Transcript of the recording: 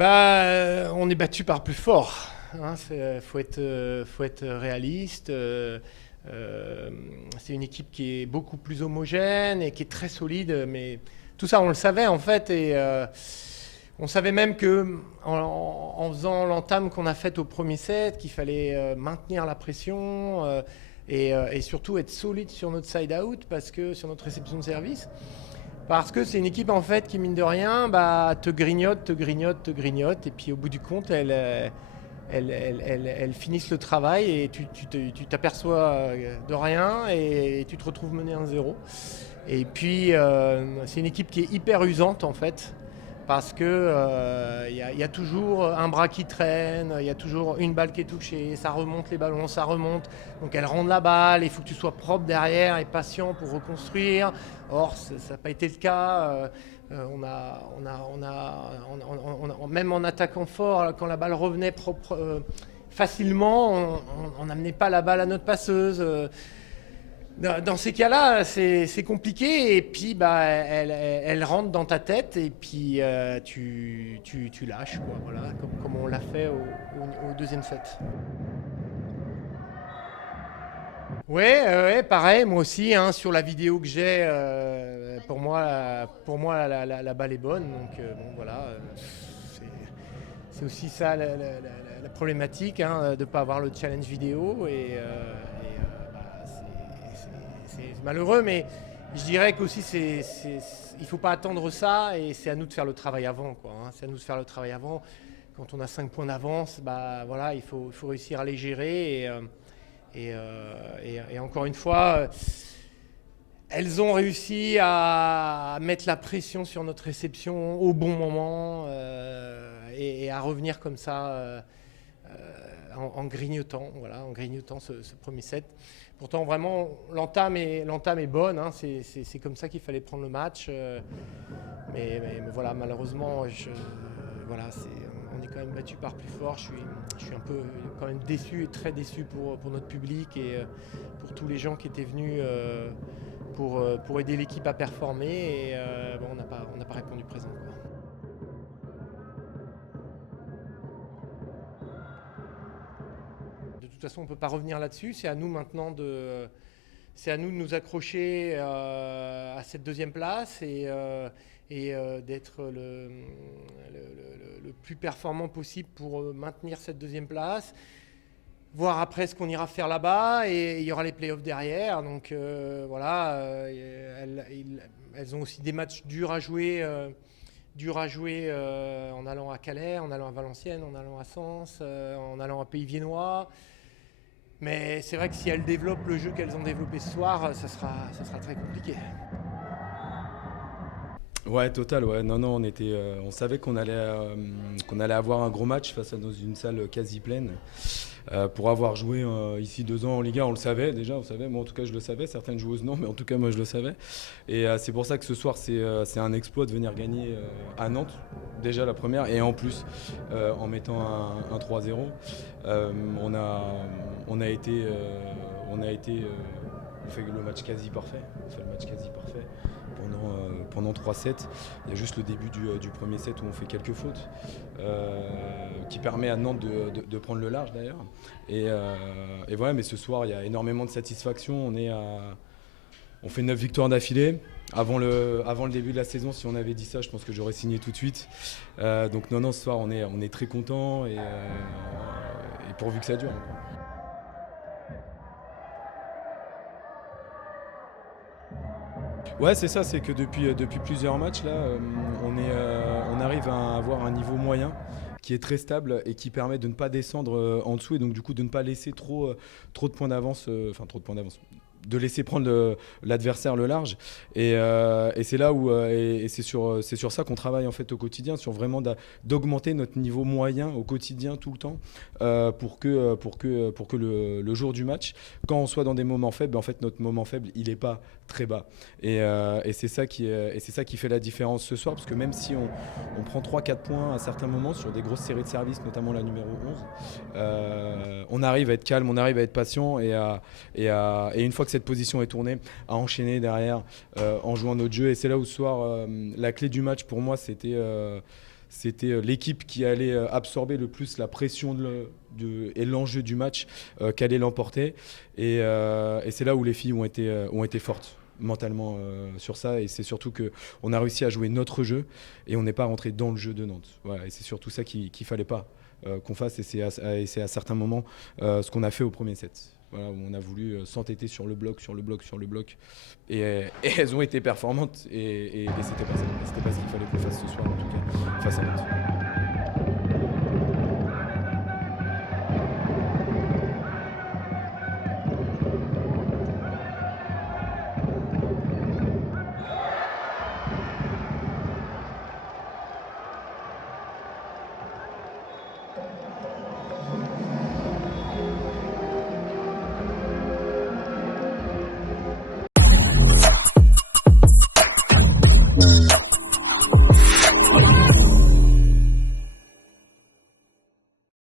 On est battu par plus fort. Hein, faut être réaliste. C'est une équipe qui est beaucoup plus homogène et qui est très solide. Mais tout ça, on le savait en fait. On savait même que en faisant l'entame qu'on a faite au premier set, qu'il fallait maintenir la pression et surtout être solide sur notre side out parce que sur notre réception de service. Parce que c'est une équipe en fait qui mine de rien te grignote, te grignote, te grignote et puis au bout du compte elles finissent le travail et tu t'aperçois de rien et tu te retrouves mené 1-0. Et puis c'est une équipe qui est hyper usante en fait parce que y a toujours un bras qui traîne, il y a toujours une balle qui est touchée, ça remonte les ballons, ça remonte. Donc elles rendent la balle, il faut que tu sois propre derrière et patient pour reconstruire. Or, ça n'a pas été le cas. Même en attaquant fort, quand la balle revenait facilement, on n'amenait pas la balle à notre passeuse. Dans ces cas-là, c'est compliqué et puis elle rentre dans ta tête et puis tu lâches, quoi, voilà, comme on l'a fait au deuxième set. Ouais, pareil, moi aussi, hein, sur la vidéo que j'ai, pour moi la balle est bonne, donc bon voilà, c'est c'est aussi ça la problématique, hein, de ne pas avoir le challenge vidéo c'est malheureux, mais je dirais qu'aussi il ne faut pas attendre ça et c'est à nous de faire le travail avant, quoi, hein. C'est à nous de faire le travail avant. Quand on a 5 points d'avance, voilà, il faut réussir à les gérer et encore une fois, elles ont réussi à mettre la pression sur notre réception au bon moment et à revenir comme ça en grignotant, voilà, en grignotant ce premier set. Pourtant, vraiment, l'entame est bonne, hein, c'est comme ça qu'il fallait prendre le match. Mais voilà, malheureusement, voilà, on est quand même battu par plus fort. Je suis un peu quand même déçu et très déçu pour notre public et pour tous les gens qui étaient venus pour aider l'équipe à performer. Et bon, on n'a pas répondu présent, quoi. De toute façon, on ne peut pas revenir là-dessus. C'est à nous de nous accrocher à cette deuxième place et d'être le plus performant possible pour maintenir cette deuxième place. Voir après ce qu'on ira faire là-bas et il y aura les playoffs derrière. Donc voilà, elles ont aussi des matchs durs à jouer en allant à Calais, en allant à Valenciennes, en allant à Sens, en allant à Pays-Viennois. Mais c'est vrai que si elles développent le jeu qu'elles ont développé ce soir, ça sera très compliqué. Ouais, total. Ouais. Non, non, on savait qu'on allait avoir un gros match face à une salle quasi pleine. Pour avoir joué ici 2 ans en Ligue 1, on le savait déjà, on savait. Moi, en tout cas, je le savais. Certaines joueuses non, mais en tout cas, moi, je le savais. Et c'est pour ça que ce soir, c'est un exploit de venir gagner à Nantes, déjà la première, et en plus en mettant un 3-0. On a, on a été, on a été, on fait le match quasi parfait. On fait le match quasi parfait pendant 3 sets. Il y a juste le début du premier set où on fait quelques fautes, qui permet à Nantes de prendre le large d'ailleurs. Et voilà, mais ce soir, il y a énormément de satisfaction. On fait 9 victoires d'affilée. Avant le début de la saison, si on avait dit ça, je pense que j'aurais signé tout de suite. Donc non, ce soir, on est très content et pourvu que ça dure. Ouais, c'est ça, c'est que depuis plusieurs matchs, là, on arrive à avoir un niveau moyen qui est très stable et qui permet de ne pas descendre en dessous et donc du coup de ne pas laisser trop de points d'avance, trop de points d'avance, de laisser prendre l'adversaire le large et c'est là où et c'est sur ça qu'on travaille en fait au quotidien, sur vraiment d'augmenter notre niveau moyen au quotidien tout le temps pour que le jour du match, quand on soit dans des moments faibles, en fait notre moment faible il est pas très bas et c'est ça qui fait la différence ce soir, parce que même si on prend 3-4 points à certains moments sur des grosses séries de services, notamment la numéro 11, on arrive à être calme, on arrive à être patient et une fois que cette position est tournée, à enchaîner derrière en jouant notre jeu. Et c'est là où ce soir, la clé du match pour moi, c'était l'équipe qui allait absorber le plus la pression et l'enjeu du match, qui allait l'emporter. Et c'est là où les filles ont été fortes mentalement sur ça, et c'est surtout qu'on a réussi à jouer notre jeu et on n'est pas rentré dans le jeu de Nantes. Voilà, et c'est surtout ça qu'il fallait pas qu'on fasse, et c'est à certains moments ce qu'on a fait au premier set. Voilà, où on a voulu s'entêter sur le bloc, et elles ont été performantes, et c'était pas ça. C'était pas ce qu'il fallait qu'on fasse ce soir, en tout cas face à Nantes.